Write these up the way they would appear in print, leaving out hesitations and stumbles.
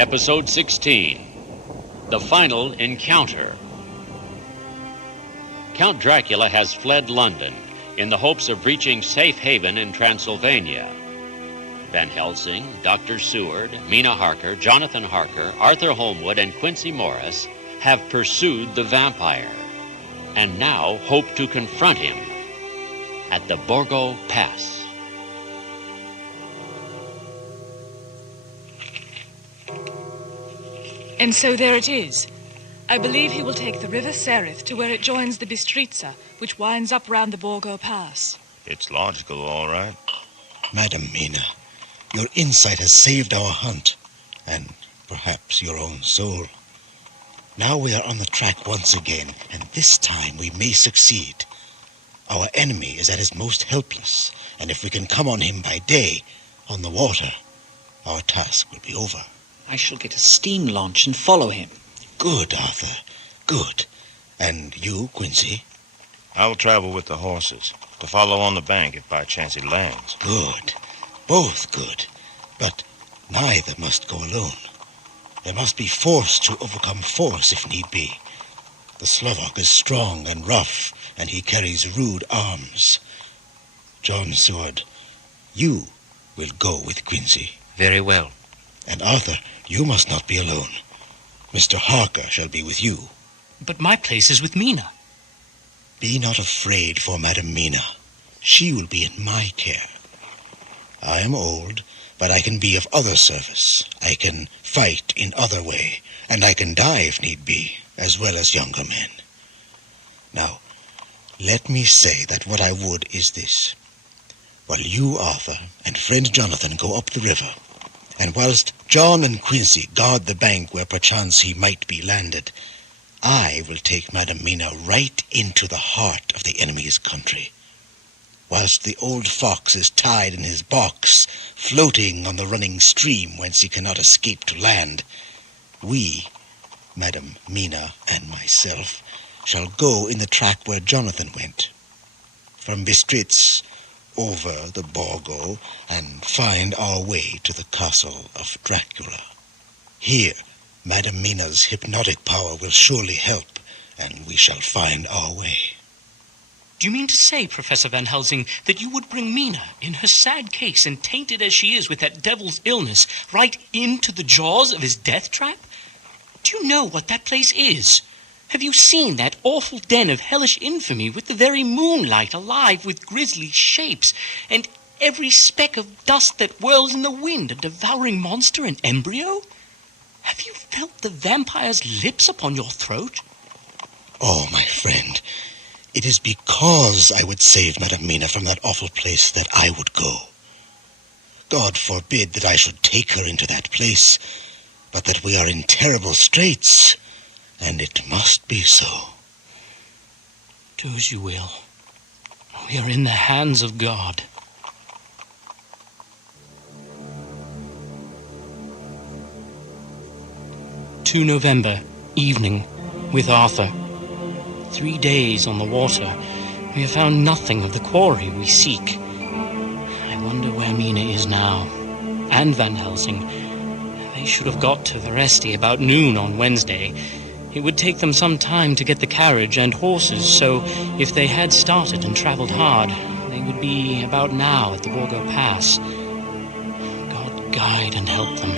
Episode 16, The Final Encounter. Count Dracula has fled London in the hopes of reaching safe haven in Transylvania. Van Helsing, Dr. Seward, Mina Harker, Jonathan Harker, Arthur Holmwood, and Quincy Morris have pursued the vampire and now hope to confront him at the Borgo Pass. And so there it is. I believe he will take the River Sereth to where it joins the Bistritza, which winds up round the Borgo Pass. It's logical, all right. Madam Mina, your insight has saved our hunt, and perhaps your own soul. Now we are on the track once again, and this time we may succeed. Our enemy is at his most helpless, and if we can come on him by day, on the water, our task will be over. I shall get a steam launch and follow him. Good, Arthur. Good. And you, Quincy? I'll travel with the horses, to follow on the bank if by chance he lands. Good. Both good. But neither must go alone. There must be force to overcome force if need be. The Slovak is strong and rough, and he carries rude arms. John Seward, you will go with Quincy. Very well. And Arthur, you must not be alone. Mr. Harker shall be with you. But my place is with Mina. Be not afraid for Madam Mina. She will be in my care. I am old, but I can be of other service. I can fight in other way, and I can die if need be, as well as younger men. Now, let me say that what I would is this. While you, Arthur, and friend Jonathan go up the river, and whilst John and Quincy guard the bank where perchance he might be landed, I will take Madam Mina right into the heart of the enemy's country. Whilst the old fox is tied in his box, floating on the running stream whence he cannot escape to land, we, Madam Mina and myself, shall go in the track where Jonathan went. From Bistritz over the Borgo and find our way to the castle of Dracula. Here, Madam Mina's hypnotic power will surely help, and we shall find our way. Do you mean to say, Professor Van Helsing, that you would bring Mina, in her sad case and tainted as she is with that devil's illness, right into the jaws of his death trap? Do you know what that place is? Have you seen that awful den of hellish infamy with the very moonlight alive with grisly shapes, and every speck of dust that whirls in the wind a devouring monster in embryo? Have you felt the vampire's lips upon your throat? Oh, my friend, it is because I would save Madam Mina from that awful place that I would go. God forbid that I should take her into that place, but that we are in terrible straits, and it must be so. Do as you will. We are in the hands of God. "2 November, evening, with Arthur. 3 days on the water. We have found nothing of the quarry we seek. I wonder where Mina is now, and Van Helsing. They should have got to Veresti about noon on Wednesday. It would take them some time to get the carriage and horses, so if they had started and traveled hard, they would be about now at the Borgo Pass. God guide and help them.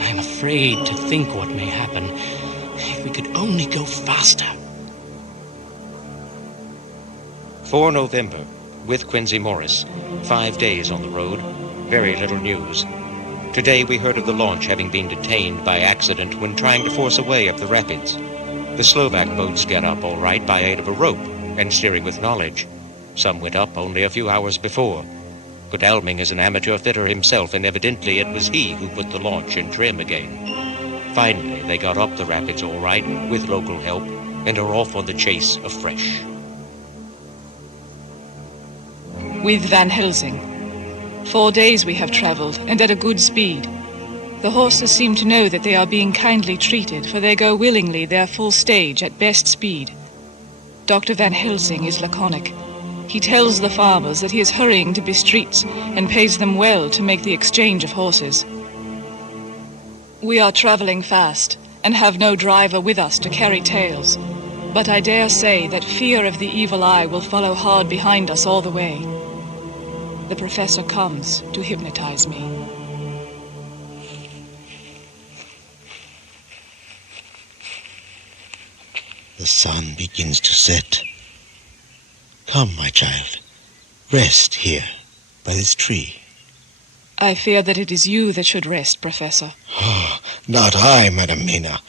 I am afraid to think what may happen. If we could only go faster." 4 November, with Quincy Morris. 5 days on the road. Very little news. Today we heard of the launch having been detained by accident when trying to force a way up the rapids. The Slovak boats get up all right by aid of a rope and steering with knowledge. Some went up only a few hours before. Godalming is an amateur fitter himself, and evidently it was he who put the launch in trim again. Finally, they got up the rapids all right, with local help, and are off on the chase afresh. With Van Helsing. 4 days we have travelled, and at a good speed. The horses seem to know that they are being kindly treated, for they go willingly their full stage at best speed. Dr. Van Helsing is laconic. He tells the farmers that he is hurrying to Bistritz, and pays them well to make the exchange of horses. We are traveling fast, and have no driver with us to carry tales. But I dare say that fear of the evil eye will follow hard behind us all the way. The professor comes to hypnotize me. The sun begins to set. Come, my child. Rest here, by this tree. I fear that it is you that should rest, Professor. Oh, not I, Madam Mina.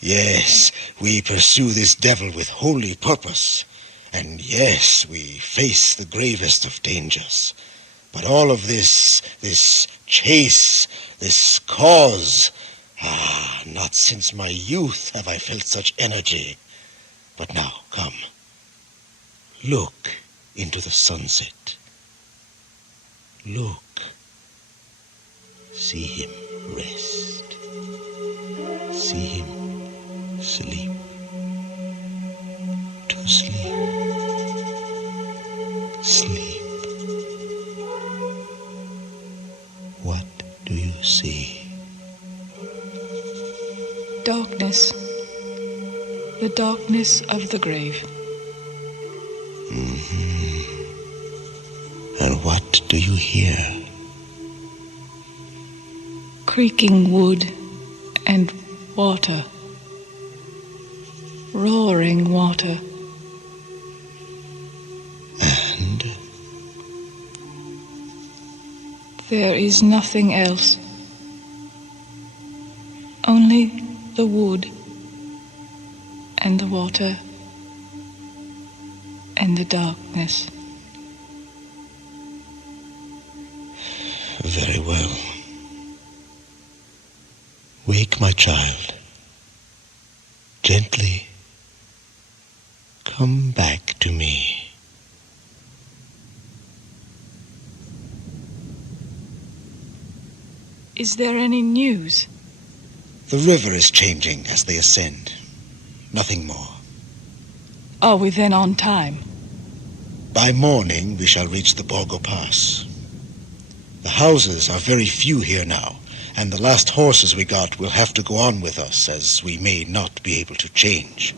Yes, we pursue this devil with holy purpose. And yes, we face the gravest of dangers. But all of this chase, this cause, not since my youth have I felt such energy. But now, come. Look into the sunset. Look. See him rest. See him sleep. To sleep. Sleep. What do you see? Darkness. The darkness of the grave. And what do you hear? Creaking wood and water. Roaring water. And? There is nothing else. Only the wood and the water and the darkness. Very well. Wake, my child. Gently. Come back to me. Is there any news? The river is changing as they ascend. Nothing more. Are we then on time? By morning, we shall reach the Borgo Pass. The houses are very few here now, and the last horses we got will have to go on with us, as we may not be able to change.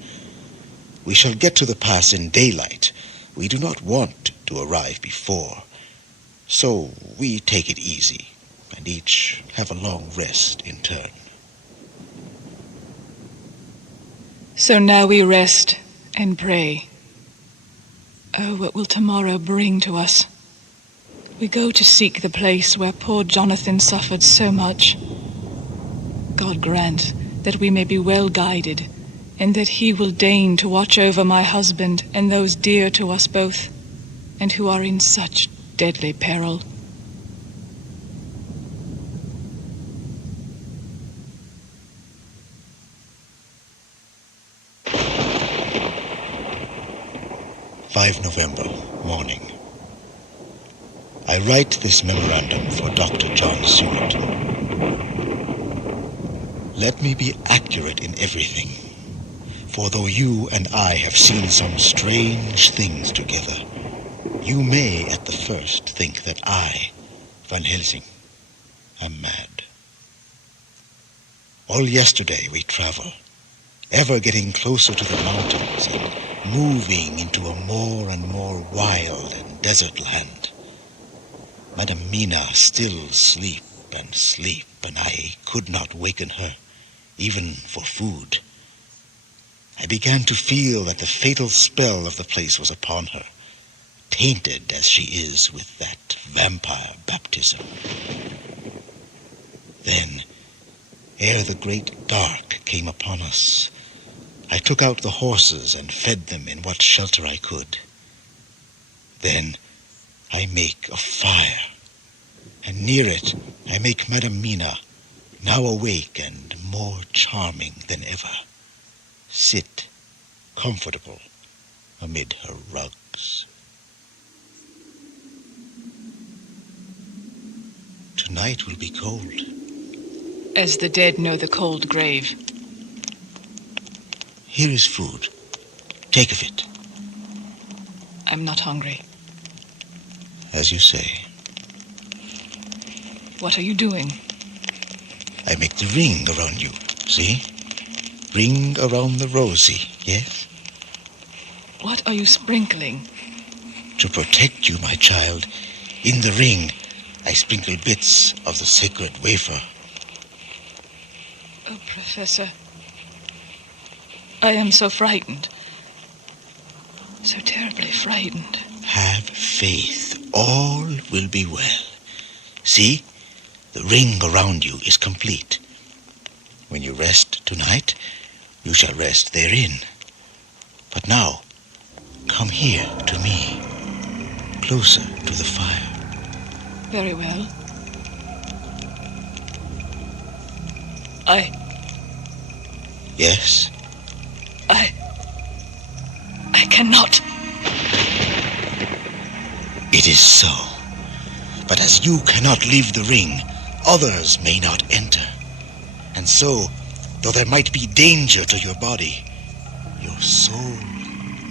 We shall get to the pass in daylight. We do not want to arrive before. So we take it easy, and each have a long rest in turn. So now we rest and pray. Oh, what will tomorrow bring to us? We go to seek the place where poor Jonathan suffered so much. God grant that we may be well guided, and that he will deign to watch over my husband and those dear to us both, and who are in such deadly peril. November, morning. I write this memorandum for Dr. John Seward. Let me be accurate in everything, for though you and I have seen some strange things together, you may at the first think that I, Van Helsing, am mad. All yesterday we travel, ever getting closer to the mountains and moving into a more and more wild and desert land. Madam Mina still sleep, and I could not waken her, even for food. I began to feel that the fatal spell of the place was upon her, tainted as she is with that vampire baptism. Then, ere the great dark came upon us, I took out the horses and fed them in what shelter I could. Then I make a fire, and near it I make Madam Mina, now awake and more charming than ever, sit comfortable amid her rugs. Tonight will be cold. As the dead know the cold grave. Here is food. Take of it. I'm not hungry. As you say. What are you doing? I make the ring around you, see? Ring around the rosy, yes? What are you sprinkling? To protect you, my child, in the ring, I sprinkle bits of the sacred wafer. Oh, Professor. I am so frightened. So terribly frightened. Have faith. All will be well. See? The ring around you is complete. When you rest tonight, you shall rest therein. But now, come here to me, closer to the fire. Very well. Yes? I cannot. It is so. But as you cannot leave the ring, others may not enter. And so, though there might be danger to your body, your soul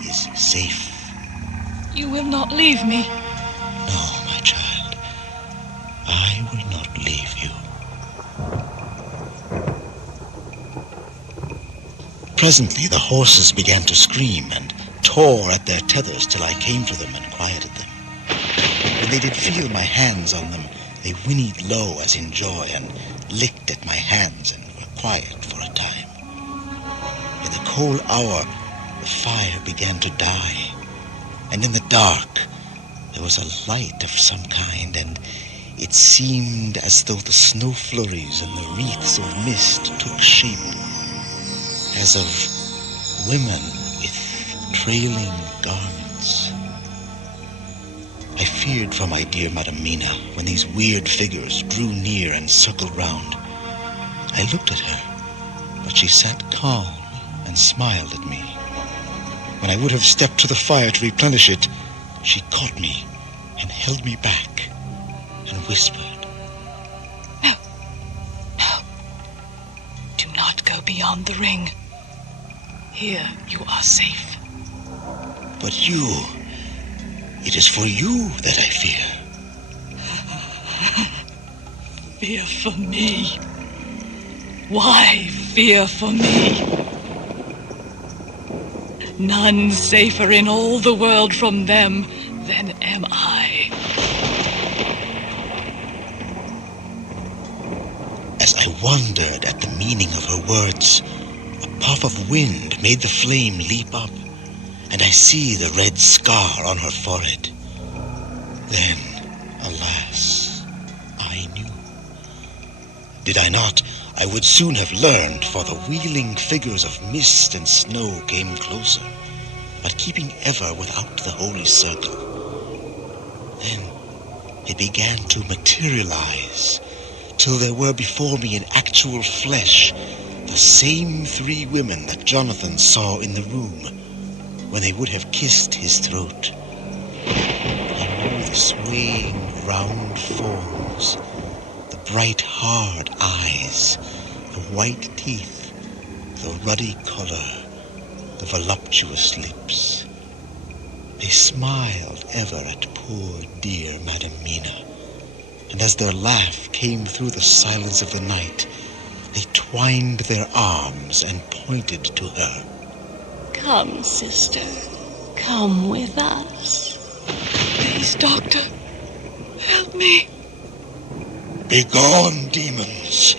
is safe. You will not leave me. No, my child. I will not leave you. Presently, the horses began to scream and tore at their tethers till I came to them and quieted them. When they did feel my hands on them, they whinnied low as in joy and licked at my hands and were quiet for a time. In the cold hour, the fire began to die, and in the dark, there was a light of some kind, and it seemed as though the snow flurries and the wreaths of mist took shape, as of women with trailing garments. I feared for my dear Madam Mina when these weird figures drew near and circled round. I looked at her, but she sat calm and smiled at me. When I would have stepped to the fire to replenish it, she caught me and held me back and whispered, No. Do not go beyond the ring. Here you are safe. But you, it is for you that I fear. Fear for me? Why fear for me? None safer in all the world from them than am I. As I wondered at the meaning of her words, a puff of wind made the flame leap up, and I see the red scar on her forehead. Then, alas, I knew. Did I not, I would soon have learned, for the wheeling figures of mist and snow came closer, but keeping ever without the holy circle. Then they began to materialize, till there were before me in actual flesh the same 3 women that Jonathan saw in the room when they would have kissed his throat. I knew the swaying round forms, the bright hard eyes, the white teeth, the ruddy color, the voluptuous lips. They smiled ever at poor dear Madam Mina, and as their laugh came through the silence of the night, they twined their arms and pointed to her. Come, sister. Come with us. Please, Doctor, help me. Begone, demons!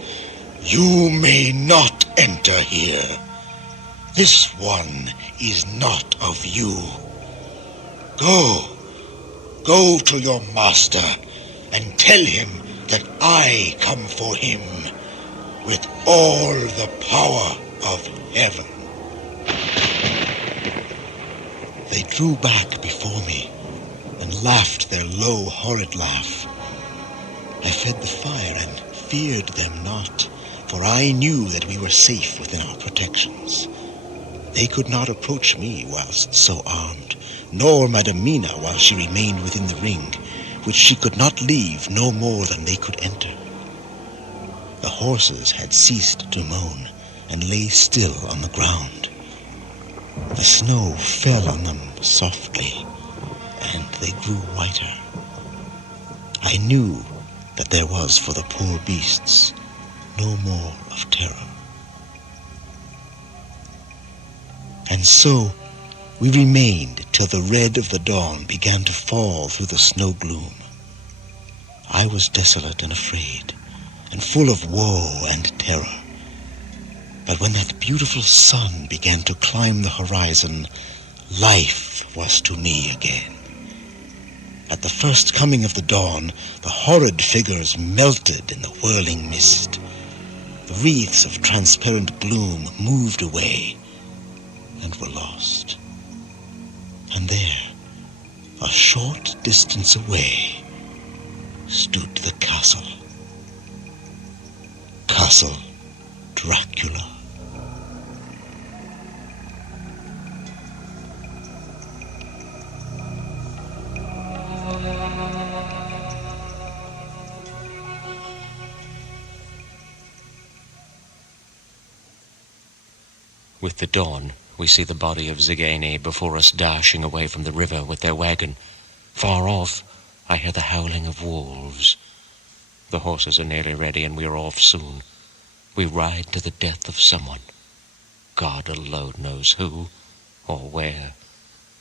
You may not enter here. This one is not of you. Go to your master and tell him that I come for him with all the power of heaven. They drew back before me and laughed their low, horrid laugh. I fed the fire and feared them not, for I knew that we were safe within our protections. They could not approach me whilst so armed, nor Madam Mina while she remained within the ring, which she could not leave no more than they could enter. The horses had ceased to moan and lay still on the ground. The snow fell on them softly, and they grew whiter. I knew that there was for the poor beasts no more of terror. And so we remained till the red of the dawn began to fall through the snow gloom. I was desolate and afraid, and full of woe and terror. But when that beautiful sun began to climb the horizon, life was to me again. At the first coming of the dawn, the horrid figures melted in the whirling mist. The wreaths of transparent gloom moved away and were lost. And there, a short distance away, stood the castle. Castle Dracula. With the dawn, we see the body of Zigane before us dashing away from the river with their wagon. Far off, I hear the howling of wolves. The horses are nearly ready, and we are off soon. We ride to the death of someone. God alone knows who, or where,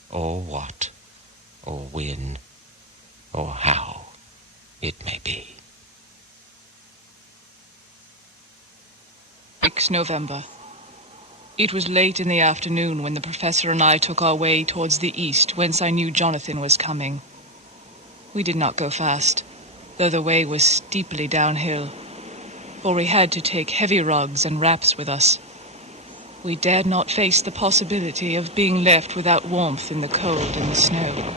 or what, or when, or how it may be. 6 November. It was late in the afternoon when the professor and I took our way towards the east, whence I knew Jonathan was coming. We did not go fast, though the way was steeply downhill, for we had to take heavy rugs and wraps with us. We dared not face the possibility of being left without warmth in the cold and the snow.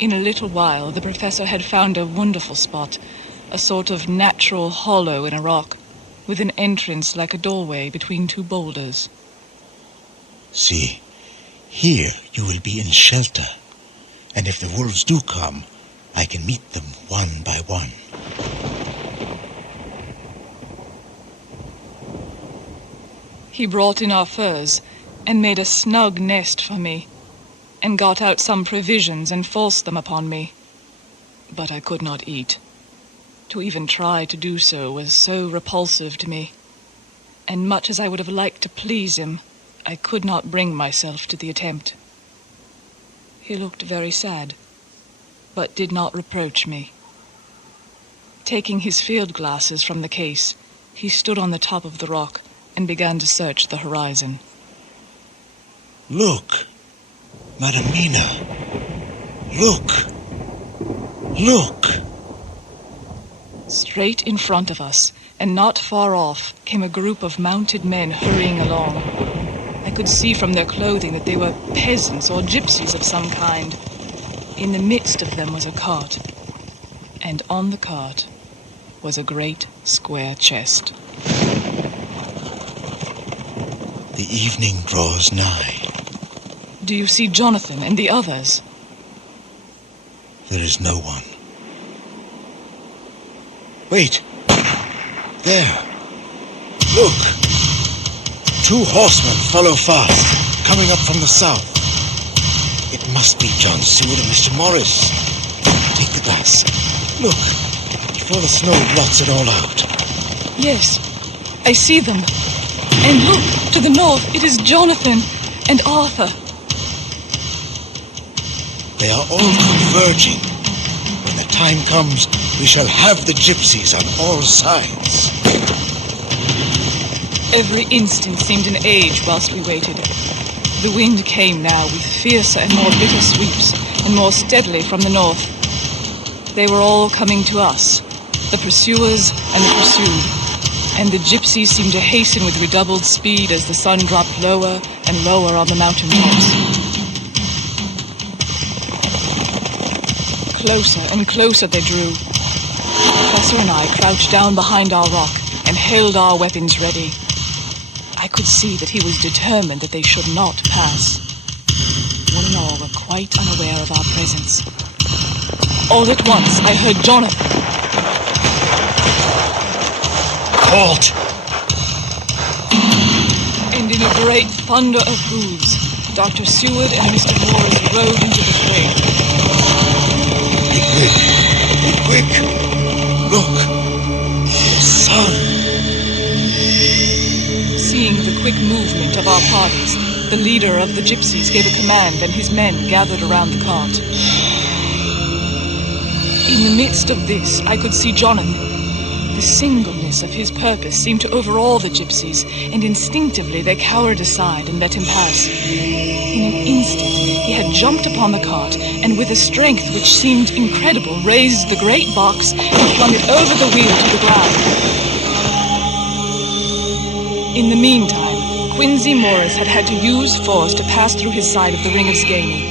In a little while, the professor had found a wonderful spot, a sort of natural hollow in a rock, with an entrance like a doorway between two boulders. See, here you will be in shelter, and if the wolves do come, I can meet them one by one. He brought in our furs and made a snug nest for me, and got out some provisions and forced them upon me. But I could not eat. To even try to do so was so repulsive to me, and much as I would have liked to please him, I could not bring myself to the attempt. He looked very sad, but did not reproach me. Taking his field glasses from the case, he stood on the top of the rock and began to search the horizon. Look, Madam Mina. Look. Look. Straight in front of us, and not far off, came a group of mounted men hurrying along. I could see from their clothing that they were peasants or gypsies of some kind. In the midst of them was a cart, and on the cart was a great square chest. The evening draws nigh. Do you see Jonathan and the others? There is no one. Wait! There! Look! 2 horsemen follow fast, coming up from the south. It must be John Seward and Mr. Morris. Take the glass. Look, before the snow blots it all out. Yes, I see them. And look, to the north, it is Jonathan and Arthur. They are all converging. When the time comes, we shall have the gypsies on all sides. Every instant seemed an age whilst we waited. The wind came now with fiercer and more bitter sweeps, and more steadily from the north. They were all coming to us, the pursuers and the pursued, and the gypsies seemed to hasten with redoubled speed as the sun dropped lower and lower on the mountain tops. Closer and closer they drew. The professor and I crouched down behind our rock and held our weapons ready. I could see that he was determined that they should not pass. One and all were quite unaware of our presence. All at once I heard Jonathan. Halt! And in a great thunder of hooves, Dr. Seward and Mr. Morris rode into the fray. Be quick! Be quick! Look! The sun! movement of our parties, the leader of the gypsies gave a command and his men gathered around the cart. In the midst of this, I could see Jonathan. The singleness of his purpose seemed to overawe the gypsies, and instinctively they cowered aside and let him pass. In an instant, he had jumped upon the cart, and with a strength which seemed incredible, raised the great box and flung it over the wheel to the ground. In the meantime, Quincy Morris had to use force to pass through his side of the ring of Scaney.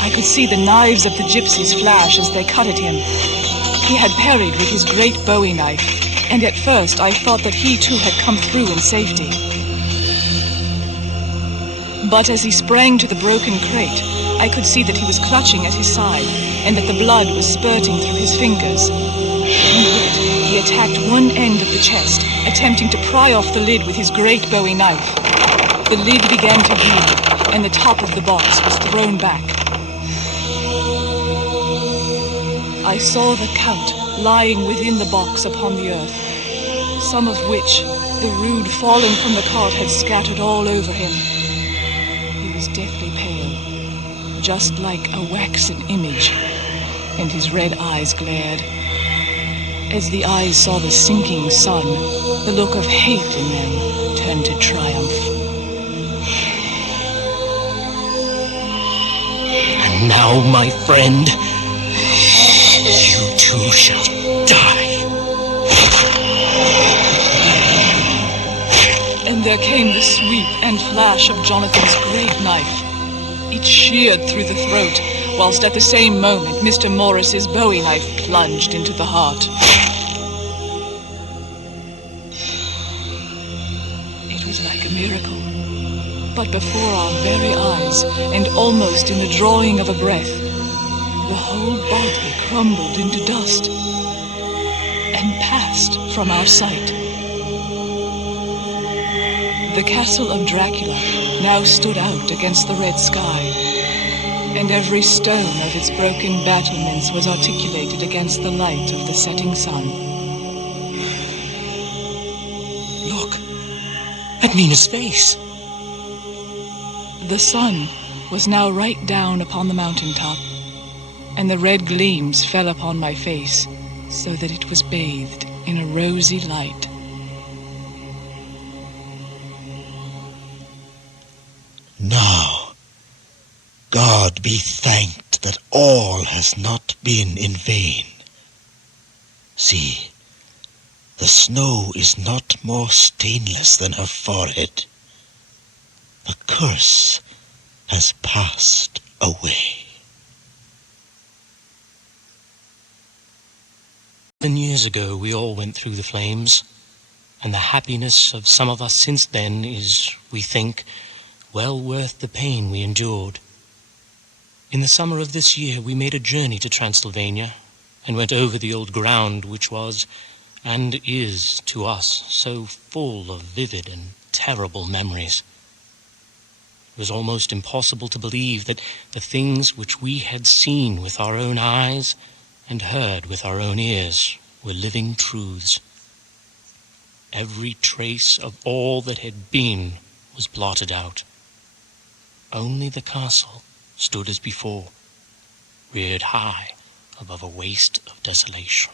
I could see the knives of the gypsies flash as they cut at him. He had parried with his great Bowie knife, and at first I thought that he too had come through in safety. But as he sprang to the broken crate, I could see that he was clutching at his side, and that the blood was spurting through his fingers. And yet he attacked one end of the chest, attempting to pry off the lid with his great Bowie knife. The lid began to heave, and the top of the box was thrown back. I saw the Count lying within the box upon the earth, some of which the rude falling from the cart had scattered all over him. He was deathly pale, just like a waxen image, and his red eyes glared. As the eyes saw the sinking sun, the look of hate in them turned to triumph. And now, my friend, you too shall die. And there came the sweep and flash of Jonathan's great knife. It sheared through the throat, whilst at the same moment Mr. Morris's Bowie knife plunged into the heart. It was like a miracle. But before our very eyes, and almost in the drawing of a breath, the whole body crumbled into dust and passed from our sight. The castle of Dracula now stood out against the red sky, and every stone of its broken battlements was articulated against the light of the setting sun. Look, at Mina's face. The sun was now right down upon the mountaintop, and the red gleams fell upon my face so that it was bathed in a rosy light. Now, God be thanked that all has not been in vain. See, the snow is not more stainless than her forehead. The curse has passed away. 7 years ago, we all went through the flames, and the happiness of some of us since then is, we think, well worth the pain we endured. In the summer of this year, we made a journey to Transylvania and went over the old ground which was, and is, to us, so full of vivid and terrible memories. It was almost impossible to believe that the things which we had seen with our own eyes and heard with our own ears were living truths. Every trace of all that had been was blotted out. Only the castle stood as before, reared high above a waste of desolation.